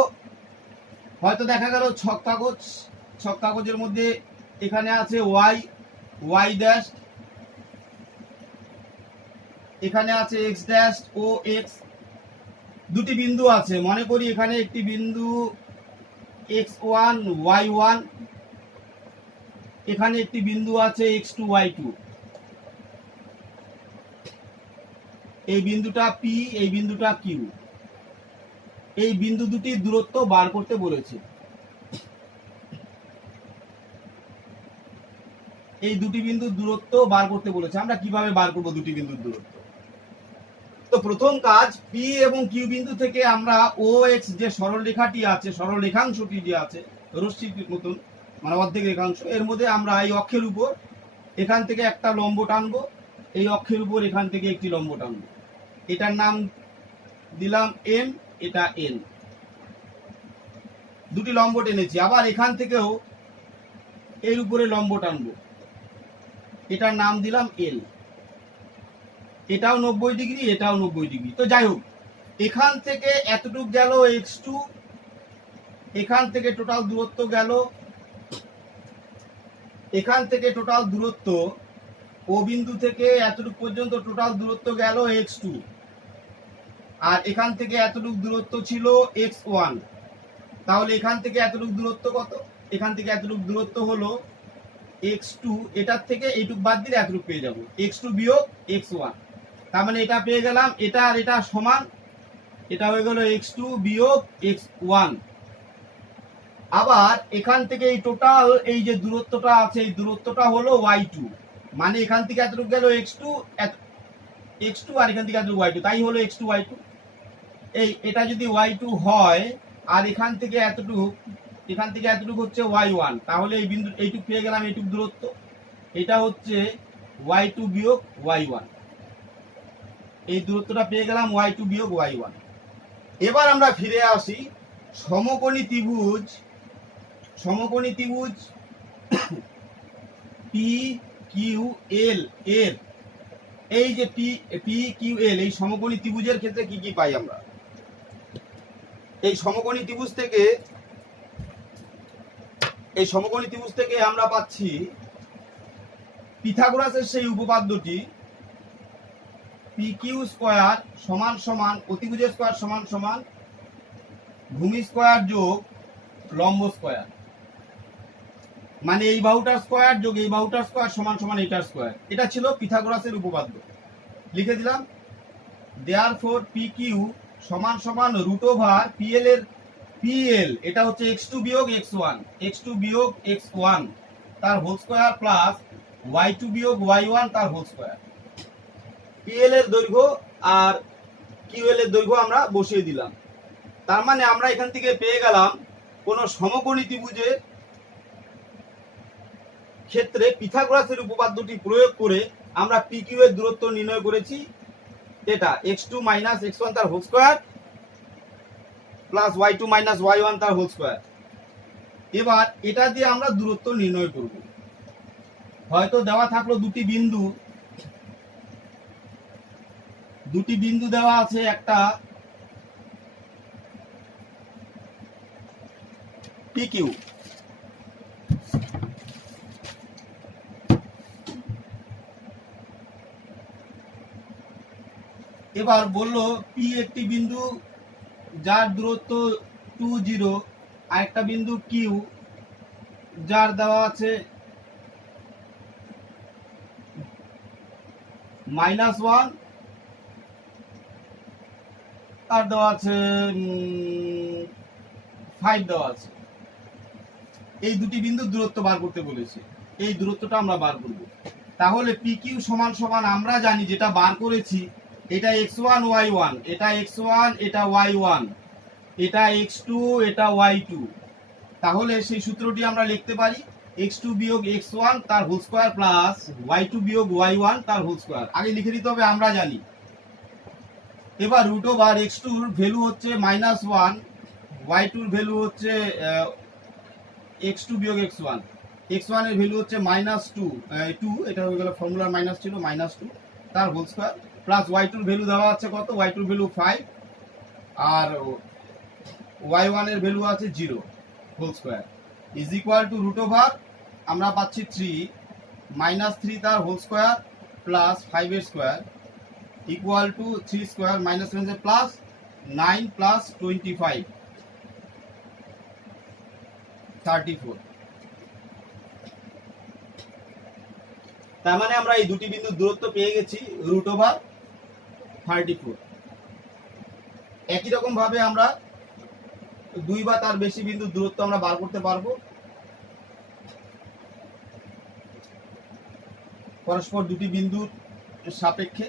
হয়তো দেখা গেল ছক কাগজের মধ্যে এখানে আছে ওয়াই ড্যাশ, এখানে আছে এক্স ড্যাশ ও এক্স, দুটি বিন্দু আছে। মনে করি এখানে একটি বিন্দু x1, y1, এখানে একটি বিন্দু আছে x2, y2। এই বিন্দুটা P, এই বিন্দুটা Q। এই বিন্দু দুটির দূরত্ব বার করতে বলেছে। এই দুটি বিন্দুর দূরত্ব বার করতে বলেছে। আমরা কিভাবে বার করব দুটি বিন্দুর দূরত্ব? তো প্রথম কাজ, পি এবং কিউ বিন্দু থেকে আমরা ও এক্স যে সরল রেখাটি আছে, সরল রেখাংশটি যে আছে রশ্মির মতন, মানে অর্ধেক রেখাংশ, এর মধ্যে আমরা এই অক্ষের উপর এখান থেকে একটা লম্ব টানবো, এই অক্ষের উপর এখান থেকে একটি লম্ব টানবো। এটার নাম দিলাম এম, এটা এন। দুটি লম্ব টেনেছি। আবার এখান থেকেও এর উপরে লম্ব টানবো, এটার নাম দিলাম এল। এটাও 90 ডিগ্রি, এটাও 90 ডিগ্রি। তো যাই হোক, এখান থেকে এতটুক গেল x2, এখান থেকে টোটাল দূরত্ব গেল, এখান থেকে টোটাল দূরত্ব ও বিন্দু থেকে এতটুক পর্যন্ত টোটাল দূরত্ব গেল x2, আর এখান থেকে এতটুক দূরত্ব ছিল x1। তাহলে এখান থেকে এতটুক দূরত্ব কত? এখান থেকে এতটুক দূরত্ব হলো x2, এটার থেকে এইটুক বাদ দিলে এতটুক পেয়ে যাব, x2 বিয়োগ x1। তার মানে এটা পেয়ে গেলাম, এটা আর এটা সমান, এটা হয়ে গেল x2 বিয়োগ x1। আবার এখান থেকে এই টোটাল এই যে দূরত্বটা আছে, এই দূরত্বটা হলো y2, মানে এখান থেকে এতটুক গেল x2 আর এখান থেকে এতটুক y2, তাই হলো x2 y2। এটা যদি y2 হয় আর এখান থেকে এতটুক হচ্ছে y1, তাহলে এই বিন্দু এইটুক পেয়ে গেলাম, এইটুক দূরত্ব, এটা হচ্ছে y2 বিয়োগ y1। এই দূরত্বটা পেয়ে গেলাম y2 বিয়োগ y1। এবার আমরা ফিরে আসি সমকোণী ত্রিভুজ PQL এর, এই যে PQL এই সমকোণী ত্রিভুজের ক্ষেত্রে কি কি পাই আমরা? এই সমকোণী ত্রিভুজ থেকে আমরা পাচ্ছি পিথাগোরাসের সেই উপপাদ্যটি, PQ স্কয়ার সমান সমান অতিভুজের স্কয়ার সমান সমান ভূমি স্কয়ার যোগ লম্ব স্কয়ার, মানে এই বাহুটার স্কয়ার যোগ এই বাহুটার স্কয়ার সমান সমান এটার স্কয়ার। এটা ছিল পিথাগোরাসের উপপাদ্য। লিখে দিলাম, দেয়ারফর PQ সমান সমান রুট ওভার PL, এটা হচ্ছে x2 বিয়োগ x1 তার হোল স্কয়ার প্লাস y2 বিয়োগ y1 তার হোল স্কয়ার। PL এর দৈর্ঘ্য আর QL এর দৈর্ঘ্য আমরা বসিয়ে দিলাম। তার মানে আমরা এখান থেকে পেয়ে গেলাম কোন সমকোণী ত্রিভুজের ক্ষেত্রে পিথাগোরাসের উপপাদ্যটি প্রয়োগ করে আমরা PQ এর দূরত্ব নির্ণয় করেছি, এটা x2 মাইনাস x1 তার whole square plus y2 minus y1 তার হোল স্কয়ার। এবার এটা দিয়ে আমরা দূরত্ব নির্ণয় করব। হয়তো দেওয়া থাকলো দুটি বিন্দু দেওয়া আছে, একটা PQ, এবার বললো P একটি বিন্দু যার দূরত্ব 20, আর একটা বিন্দু Q যার দেওয়া আছে -1 আর দেওয়া আছে 5 দেওয়া আছে। এই দুটি বিন্দুর দূরত্ব বার করতে বলেছে, এই দূরত্বটা আমরা বার করব। তাহলে PQ সমান সমান আমরা জানি, যেটা বার করেছি, এটা x1 y1, এটা x1 এটা y1, এটা x2 এটা y2। তাহলে সেই সূত্রটি আমরা লিখতে পারি x2 বিয়োগ x1 তার হোল স্কয়ার প্লাস y2 বিয়োগ y1 তার হোল স্কয়ার। আগে লিখে দিতে হবে, আমরা জানি। এবার রুট ওভার x2 এর ভ্যালু হচ্ছে -1, y2 এর ভ্যালু হচ্ছে x2 বিয়োগ x1, x1 এর ভ্যালু হচ্ছে -2, এটা হয়ে গেল ফর্মুলার মাইনাস ছিল, -2 তার হোল স্কয়ার প্লাস y2 এর ভ্যালু দেওয়া আছে কত, y2 এর ভ্যালু 5 আর y1 এর ভ্যালু আছে 0 whole square is equal to root over আমরা পাচ্ছি 3 -3 তার হোল স্কয়ার প্লাস 5 এর square equal to 3 square minus plus 9 plus 25 34। তার মানে আমরা এই দুটি বিন্দুর দূরত্ব পেয়ে গেছি √34। একই রকম ভাবে আমরা দুই বা তার বেশি বিন্দুর দূরত্ব আমরা বার করতে পারবো। পরস্পর দুটি বিন্দুর সাপেক্ষে।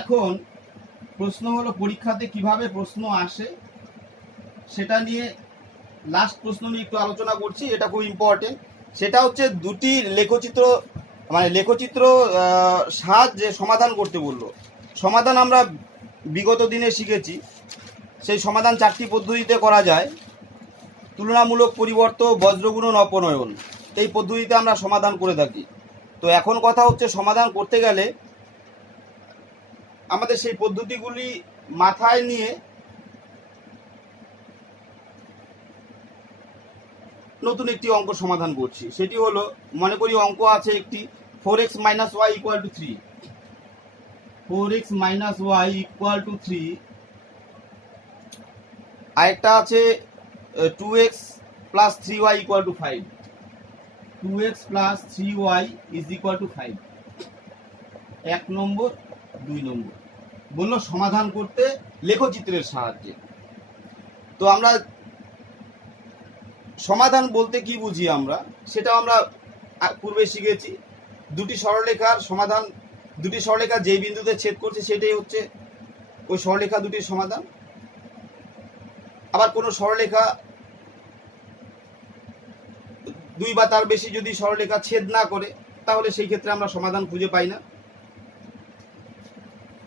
এখন প্রশ্ন হলো পরীক্ষাতে কিভাবে প্রশ্ন আসে সেটা নিয়ে লাস্ট প্রশ্ন নিয়ে একটু আলোচনা করছি, এটা খুব ইম্পর্টেন্ট। সেটা হচ্ছে দুটি লেখচিত্র সাহায্যে সমাধান করতে বললো। সমাধান আমরা বিগত দিনে শিখেছি, সেই সমাধান 4টি পদ্ধতিতে করা যায়। তুলনামূলক পরিবর্তন, বজ্রগুণন, অপনয়ন, এই পদ্ধতিতে আমরা সমাধান করে থাকি। তো এখন কথা হচ্ছে সমাধান করতে গেলে আমাদের সেই পদ্ধতিগুলি মাথায় নিয়ে নতুন একটি অঙ্ক সমাধান করছি। সেটি হলো, মনে করি অঙ্ক আছে একটি 4x - y = 3, 4x - y = 3। আরেকটা আছে 2x + 3y = 5, 2x + 3y = 5। 1 নম্বর 2 নম্বর বললো সমাধান করতে লেখচিত্রের সাহায্যে। তো আমরা সমাধান বলতে কি বুঝি আমরা, সেটা আমরা পূর্বে শিখেছি। দুটি সরলরেখার সমাধান, দুটি সরলরেখা যেই বিন্দুতে ছেদ করছে সেটাই হচ্ছে ওই সরলরেখা দুটির সমাধান। আবার কোনো সরলরেখা দুই বা তার বেশি যদি সরলরেখা ছেদ না করে তাহলে সেই ক্ষেত্রে আমরা সমাধান খুঁজে পাই না।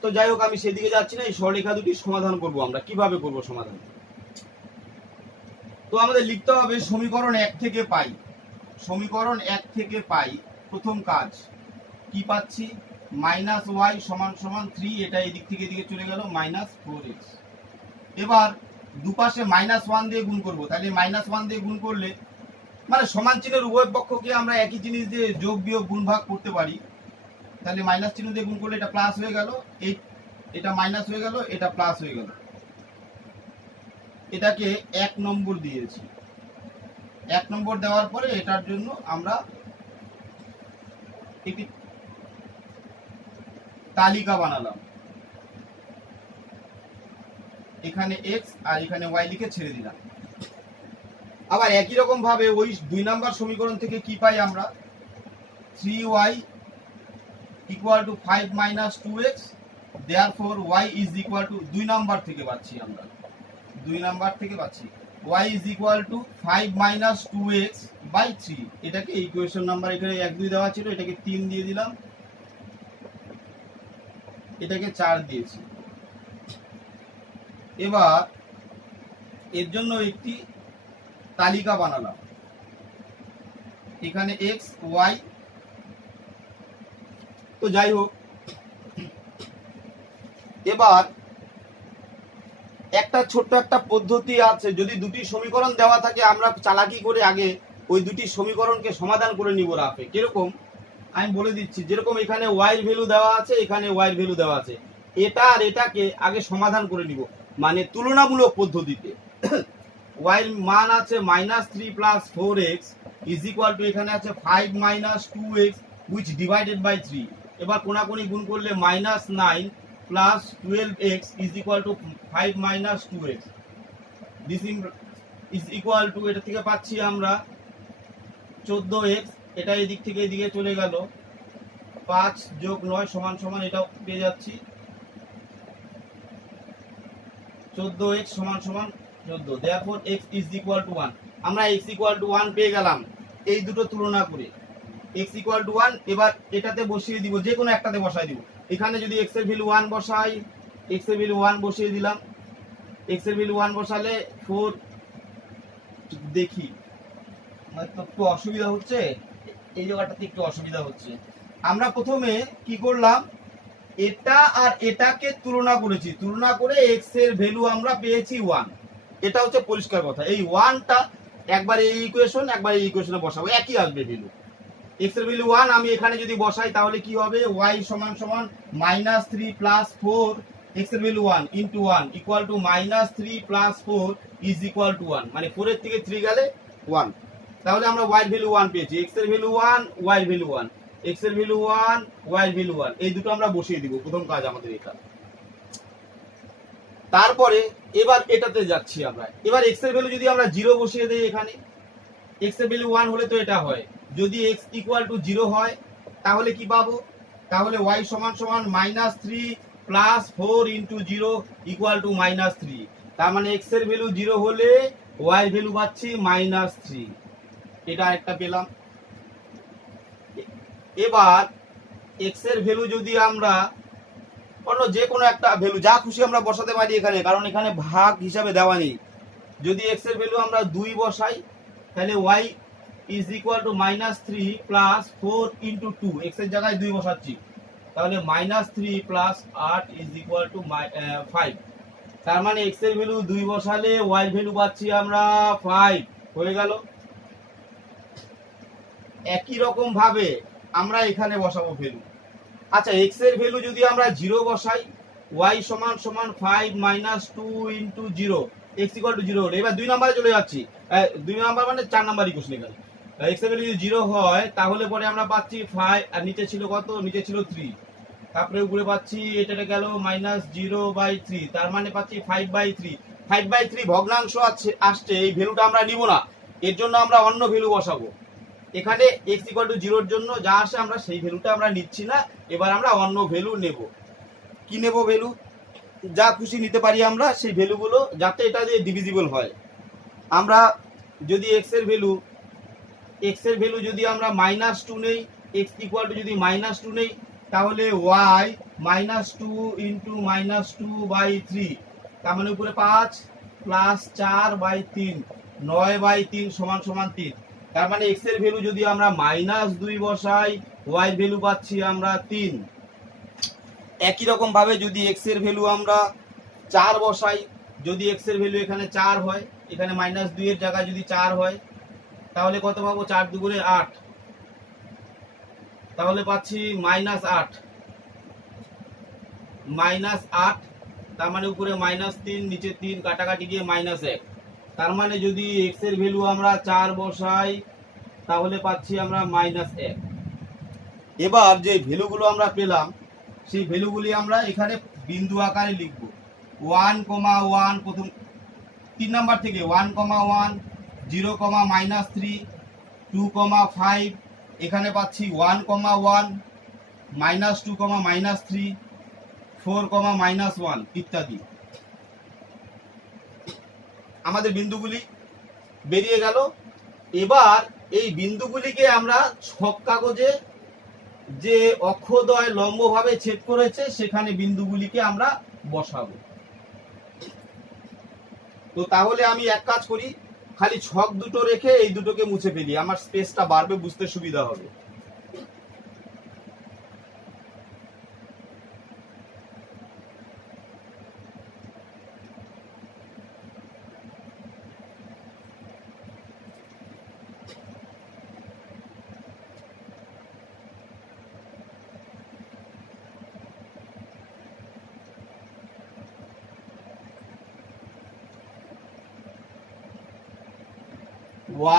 তো যাই হোক, আমি সেদিকে যাচ্ছি না। এই সরলরেখা দুটির সমাধান করব আমরা। কিভাবে করব সমাধান? তো আমাদের লিখতে হবে সমীকরণ 1 থেকে পাই। সমীকরণ 1 থেকে পাই, প্রথম কাজ কি পাচ্ছি? -y = 3, এটা এই দিক থেকে এদিকে চলে গেল, -4x। এবার দুপাশে -1 দিয়ে গুণ করব। তাহলে -1 দিয়ে গুণ করলে মানে সমান চিহ্নের উভয় পক্ষকে আমরা একই জিনিস দিয়ে যোগ বিয়োগ গুণ ভাগ করতে পারি। তাহলে মাইনাস চিহ্ন দিয়ে গুণ করলে এটা প্লাস হয়ে গেল, এটা মাইনাস হয়ে গেল, এটা প্লাস হয়ে গেল। এটাকে 1 নম্বর দিয়েছি। 1 নম্বর দেওয়ার পরে এটার জন্য আমরা একটি তালিকা বানালাম। এখানে x আর এখানে y লিখে ছেড়ে দিলাম। আবার একই রকম ভাবে ওই 2 নম্বর সমীকরণ থেকে কি পাই আমরা? 3y = 5 - 2x, therefore y = 2 নম্বর থেকে পাচ্ছি আমরা, 2 নম্বর থেকে পাচ্ছি y = 5 - 2x / 3। এটাকে ইকুয়েশন নাম্বার এখানে 1 2 দেওয়া ছিল, এটাকে 3 দিয়ে দিলাম, এটাকে 4 দিয়েছি। এবার এর জন্য একটি তালিকা বানালাম। এখানে x y। তো যাই হোক, এবার একটা ছোট্ট একটা পদ্ধতি আছে। যদি দুটি সমীকরণ দেওয়া থাকে আমরা চালাকি করে আগে ওই দুটি সমীকরণকে সমাধান করে নিব রাফে। কিরকম আমি বলে দিচ্ছি। যেরকম এখানে y এর ভ্যালু দেওয়া আছে, এখানে y এর ভ্যালু দেওয়া আছে, এটা আর এটাকে আগে সমাধান করে নিব, মানে তুলনামূলক পদ্ধতিতে। y এর মান আছে -3 + 4x = এখানে আছে 5 - 2x which divided by 3। এবার কোনাকুনি গুণ করলে -9 + 12x = 5 - 2x। This is equal two, এটা থেকে পাচ্ছি আমরা 14x। এটা এই দিক থেকে এদিকে চলে গেল, 5 + 9 = এটাও পেয়ে যাচ্ছি 14x = 14। therefore x = 1। আমরা x = 1 পেয়ে গেলাম এই দুটো তুলনা করে। x = 1। এবার এটাতে বসিয়ে দিব, যে কোনো একটাতে বসাই দিব। এখানে যদি x এর ভ্যালু 1 বসাই, x এর ভ্যালু 1 বসিয়ে দিলাম। x এর ভ্যালু 1 বসালে 4, দেখি হয়তো একটু অসুবিধা হচ্ছে, এই জায়গাটাতে একটু অসুবিধা হচ্ছে। আমরা প্রথমে কি করলাম, এটা আর এটাকে তুলনা করেছি, তুলনা করে x এর ভ্যালু আমরা পেয়েছি 1। এটা হচ্ছে পরিষ্কার কথা। এই 1টা একবার এই ইকুয়েশন একবার এই ইকুয়েশনে বসাবো, একই আসবে ভ্যালু। x এর ভ্যালু 1 আমি এখানে যদি বসাই তাহলে কি হবে? y = -3 + 4, x এর ভ্যালু 1 * 1 = -3 + 4 = 1, মানে 4 এর থেকে 3 গেলে 1। তাহলে আমরা y এর ভ্যালু 1 পেয়েছি, x এর ভ্যালু 1, y এর ভ্যালু 1। এক্স এর ভ্যালু 1, ওয়াই এর ভ্যালু 1, এই দুটো আমরা বসিয়ে দিব। প্রথম কাজ আমাদের এটা। তারপরে এবার এটাতে যাচ্ছি আমরা। এবার এক্স এর ভ্যালু যদি আমরা 0 বসিয়ে দেই, এখানে এক্স এর ভ্যালু 1 হলে তো এটা হয়, যদি x ইকুয়াল টু 0 হয় তাহলে কি পাবো? তাহলে y সমান সমান -3 প্লাস 4 ইন্টু 0 ইকুয়াল টু -3। তার মানে x এর ভ্যালু 0 হলে y এর ভ্যালু পাচ্ছি -3। এটা আরেকটা পেলাম। এবার x এর ভ্যালু যদি আমরা অন্য যে কোনো একটা ভ্যালু যা খুশি আমরা বসাতে পারি এখানে, কারণ এখানে ভাগ হিসাবে দেওয়া নেই। যদি x এর ভ্যালু আমরা 2 বসাই তাহলে y is equal two -3 plus 4 into 2, x এর জায়গায় 2 বসাচ্ছি, তাহলে -3 প্লাস 8 ইজ ইকুয়াল টু 5। তার মানে x এর ভ্যালু 2 বসালে y এর ভ্যালু পাচ্ছি আমরা 5, হয়ে গেল। একই রকম ভাবে আমরা এখানে বসাবো ভ্যালু। আচ্ছা, x এর ভ্যালু যদি আমরা 0 বসাই, y সমান সমান 5 minus 2 into 0, x equal to 0 হলে এবার 2 নম্বরে চলে যাচ্ছি। 2 নাম্বার মানে 4 নাম্বার ইকুয়েশন এখানে। x এর ভ্যালু যদি 0 হয় তাহলে পরে আমরা পাচ্ছি 5, আর নিচে ছিল কত? নিচে ছিল 3, তারপরে উপরে পাচ্ছি এটা গেল -0/3, তার মানে পাচ্ছি 5/3। 5/3 ভগ্নাংশ আসছে, এই ভ্যালুটা আমরা নিব না, এর জন্য আমরা অন্য ভ্যালু বসাবো। এখানে x ইকুয়াল টু 0 এর জন্য যা আসে আমরা সেই ভ্যালুটা আমরা নিচ্ছি না, এবার আমরা অন্য ভ্যালু নেব। কি নেব ভ্যালু? যা খুশি নিতে পারি আমরা সেই ভ্যালুগুলো, যাতে এটা দিয়ে ডিভিজিবল হয়। আমরা যদি x এর ভ্যালু যদি আমরা -2 নেই, x ইকুয়াল টু যদি -2 নেই, তাহলে y -2 ইন্টু -2/3, তার মানে উপরে 5 প্লাস 4/3, 9/3 সমান সমান 3। তার মানে x এর ভ্যালু যদি আমরা -2 বসাই, y এর ভ্যালু পাচ্ছি আমরা 3। একই রকম ভাবে যদি x এর ভ্যালু আমরা 4 বসাই, যদি x এর ভ্যালু এখানে 4 হয়, এখানে -2 এর জায়গায় যদি 4 হয়, তাহলে কত পাবো? 4 দুগুণে 8, তাহলে পাচ্ছি -8, তার মানে উপরে -3, নিচে 3, কাটাকাটি গিয়ে -1। তার মানে যদি x এর ভ্যালু আমরা 4 বসাই তাহলে পাচ্ছি আমরা -1। এবার যে ভ্যালুগুলো আমরা পেলাম সেই ভ্যালুগুলি আমরা এখানে বিন্দু আকারে লিখব। 1,1 প্রথম 3 নাম্বার থেকে 1,1, 0,-3, 2,5, এখানে পাচ্ছি 1,1, -2, -3, 4, ইত্যাদি। আমাদের বিন্দুগুলি বেরিয়ে গেল। এবার এই বিন্দুগুলিকে আমরা ছক কাগজে যে অক্ষদ্বয় লম্বভাবে ছেদ করেছে সেখানে বিন্দুগুলিকে আমরা বসাবো। তো তাহলে আমি এক কাজ করি, খালি ছক দুটো রেখে এই দুটোকে মুছে ফেলি, আমার স্পেসটা বাড়বে, বুঝতে সুবিধা হবে।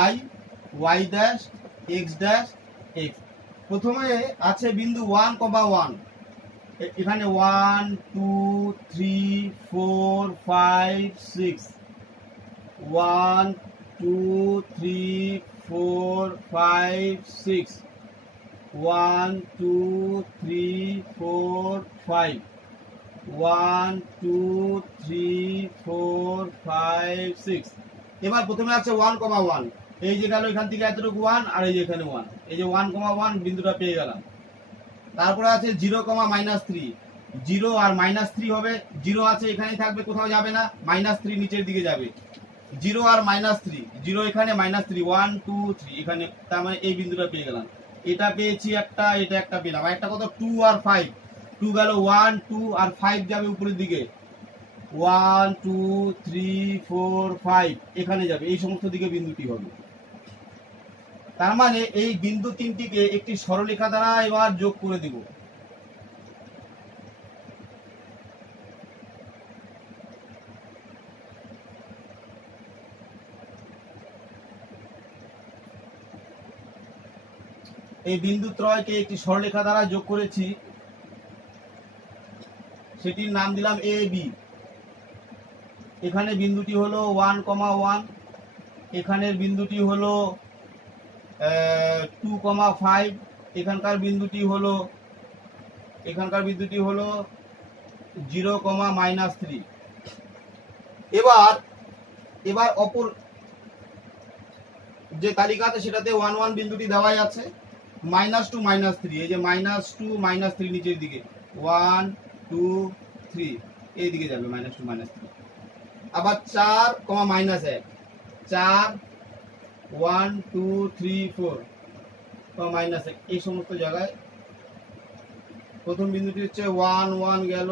y, y dash, x dash, x। প্রথমে আছে বিন্দু 1,1, এখানে 1, 2, 3, 4, 5, 6, 1, 2, 3, 4, 5, 6, 1, 2, 3, 4, 5, 1, 2, 3, 4, 5, 6। এবার প্রথমে আছে 1,1, এই যে গেল এখান থেকে এতটুকু 1, আর এই যে এখানে 1, এই যে 1,1 বিন্দুটা পেয়ে গেলাম। তারপরে আছে 0,-3, 0 আর -3 হবে, 0 আছে এখানেই থাকবে, কোথাও যাবে না, -3 নিচের দিকে যাবে, 0 আর -3, 0 এখানে, -3, 1, 2, 3 এখানে, তার মানে এই বিন্দুটা পেয়ে গেলাম। এটা পেয়েছি একটা, এটা একটা পেলাম, আর একটা কত? 2 আর 5, 2 গেল 1, 2 আর 5 যাবে উপরের দিকে, 1, 2, 3, 4, 5 এখানে যাবে, এই সমস্ত দিকে বিন্দুটি হবে। তার মানে এই বিন্দু তিনটিকে একটি সরলরেখা দ্বারা এবার যোগ করে দিব। এই বিন্দু ত্রয়কে একটি সরলরেখা দ্বারা যোগ করেছি, সেটির নাম দিলাম এ বি। এখানে বিন্দুটি হলো 1,1, এখানের বিন্দুটি হলো 2,5, এখানকার বিন্দুটি হলো 0,-3। এবার অপর যে তালিকা আছে সেটাতে 1,1 বিন্দুটি দেওয়াই আছে, -2 -3, এই যে -2 -3 নিচের দিকে 1 2 3 এই দিকে যাবে -2 -3। আবার 4, -1, 4 1 2 3 4 -1 এই সমস্ত জায়গায় প্রথম বিন্দুটি হচ্ছে 1 1 গেল,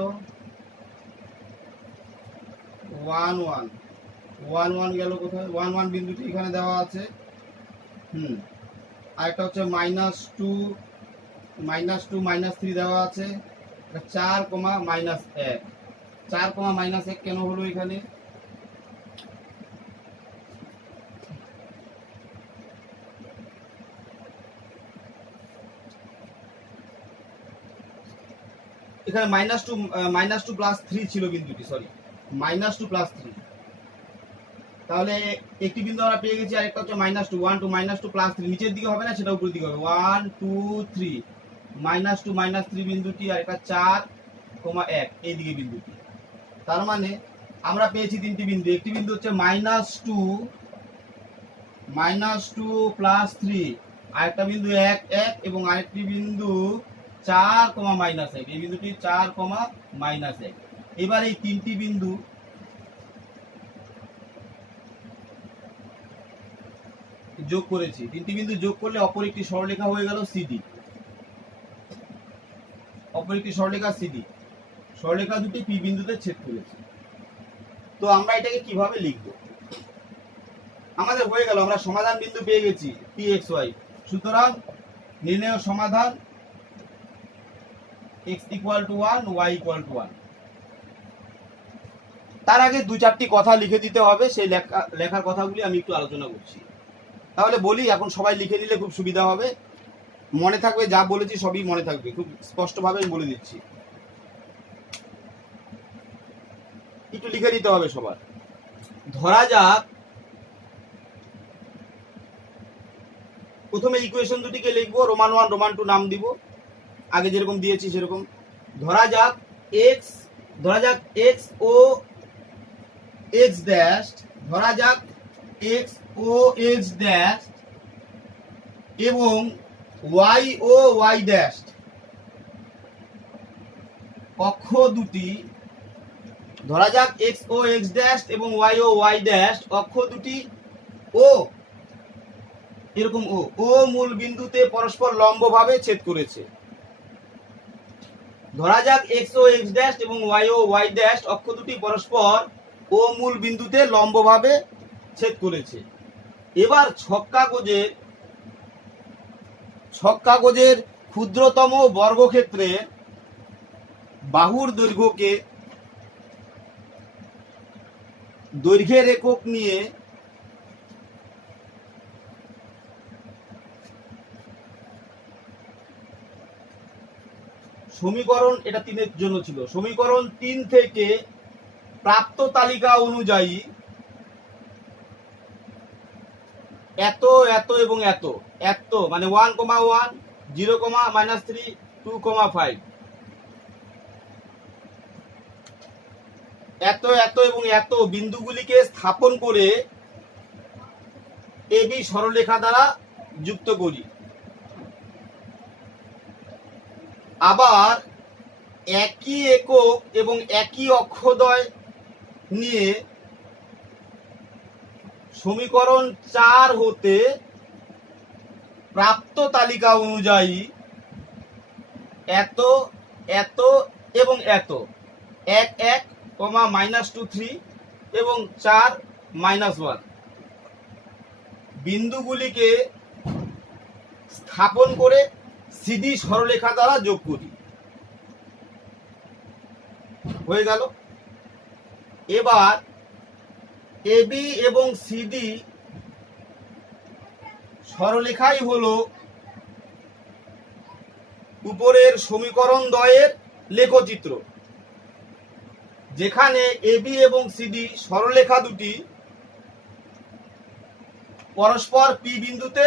1 1 1 1 গেল কোথায়, 1 1 বিন্দুটি এখানে দেওয়া আছে। আর একটা হচ্ছে -2 -3 দেওয়া আছে, 4, -1 4, -1 কেন হলো এখানে, এখানে -2 +3 ছিল বিন্দুটি, সরি -2 +3। তাহলে একটি বিন্দু আমরা পেয়ে গেছি, আরেকটা হচ্ছে -2 1 2 -2 +3 নিচের দিকে হবে না, সেটা উপরের দিকে হবে 1 2 3 -2 -3 বিন্দুটি, আর একটা 4, 1 এই দিকে বিন্দুটি। তার মানে আমরা পেয়েছি তিনটি বিন্দু। একটি বিন্দু হচ্ছে -2 +3, আরেকটা বিন্দু 1 1 এবং আরেকটি বিন্দু 4, -1, এই বিন্দুটি 4, -1। এবার এই তিনটি বিন্দু যোগ করেছি, তিনটি বিন্দু যোগ করলে অপর একটি সরলরেখা হয়ে গেল সিডি। অপর একটি সরলরেখা সিডি, সরলরেখা দুটি পি বিন্দুতে ছেদ করেছে। তো আমরা এটাকে কিভাবে লিখব? আমাদের হয়ে গেল, আমরা সমাধান বিন্দু পেয়ে গেছি পি এক্স ওয়াই। সুতরাং নির্ণেয় সমাধান x = 1 y = 1। তার আগে 2-4টি কথা লিখে দিতে হবে, সেই লেখার কথাগুলি আমি একটু আলোচনা করছি। তাহলে বলি, এখন সবাই লিখে নিলে খুব সুবিধা হবে, মনে থাকবে, যা বলেছি সবই মনে থাকবে, খুব স্পষ্টভাবে আমি বলে দিচ্ছি। একটু লিখে দিতে হবে সবার। ধরা যাক প্রথমে ইকুয়েশন দুটিকে লিখবো, রোমান 1 রোমান 2 নাম দিব, আগে যেরকম দিয়েছি সেরকম। ধরা যাক x ও x ড্যাশ, ধরা যাক x ও x ড্যাশ এবং y ও y ড্যাশ অক্ষ দুটি, ধরা যাক x ও x ড্যাশ এবং y ও y ড্যাশ অক্ষ দুটি ও এরকম ও মূল বিন্দুতে পরস্পর লম্বভাবে ছেদ করেছে। ধরা যাক x ও x ড্যাশ এবং y ও y ড্যাশ অক্ষ দুটি পরস্পর ও মূল বিন্দুতে লম্বভাবে ছেদ করেছে। এবার ছক কাগজের ক্ষুদ্রতম বর্গক্ষেত্রে বাহুর দৈর্ঘ্যকে দৈর্ঘ্যের একক নিয়ে সমীকরণ, এটা 3-এর জন্য ছিল, সমীকরণ 3 থেকে প্রাপ্ত তালিকা অনুযায়ী এত এত এবং এত এত মানে 1, 1 0, -3 2, 5 এত এত এবং এত বিন্দুগুলিকে স্থাপন করে এবি সরলরেখা দ্বারা যুক্ত করি। আবার একই একক এবং একই অক্ষদ্বয় নিয়ে সমীকরণ 4 হতে প্রাপ্ত তালিকা অনুযায়ী এত এত এবং এত 1 1, -2 3 এবং 4, -1 বিন্দুগুলিকে স্থাপন করে সিডি সরলরেখা দ্বারা যোগ করি। হয়ে গেল। এবার এবি এবং সিডি সরলরেখাই হলো উপরের সমীকরণ দ্বয়ের লেখচিত্র, যেখানে এবি এবং সিডি সরলরেখা দুটি পরস্পর পি বিন্দুতে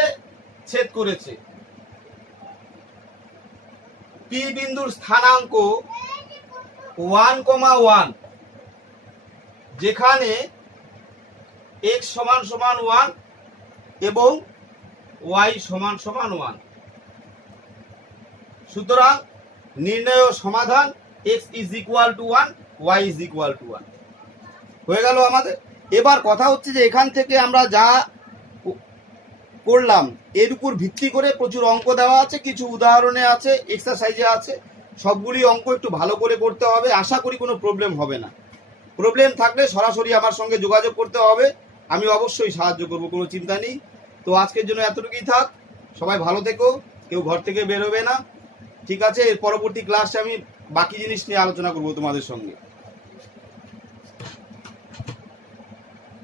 ছেদ করেছে। পি বিন্দুর স্থানাঙ্ক 1,1, যেখানে x = 1 এবং y = 1। সুতরাং নির্ণয় সমাধান x = 1, y = 1 হয়ে গেল আমাদের। এবার কথা হচ্ছে যে এখান থেকে আমরা যা করলাম এর উপর ভিত্তি করে প্রচুর অঙ্ক দেওয়া আছে, কিছু উদাহরণে আছে, এক্সারসাইজে আছে। সবগুলি অঙ্ক একটু ভালো করে করতে হবে, আশা করি কোনো প্রবলেম হবে না। প্রবলেম থাকলে সরাসরি আমার সঙ্গে যোগাযোগ করতে হবে, আমি অবশ্যই সাহায্য করব, কোনো চিন্তা নেই। তো আজকের জন্য এতটুকুই থাক, সবাই ভালো থেকো, কেউ ঘর থেকে বেরোবে না, ঠিক আছে? এর পরবর্তী ক্লাসে আমি বাকি জিনিস নিয়ে আলোচনা করব তোমাদের সঙ্গে।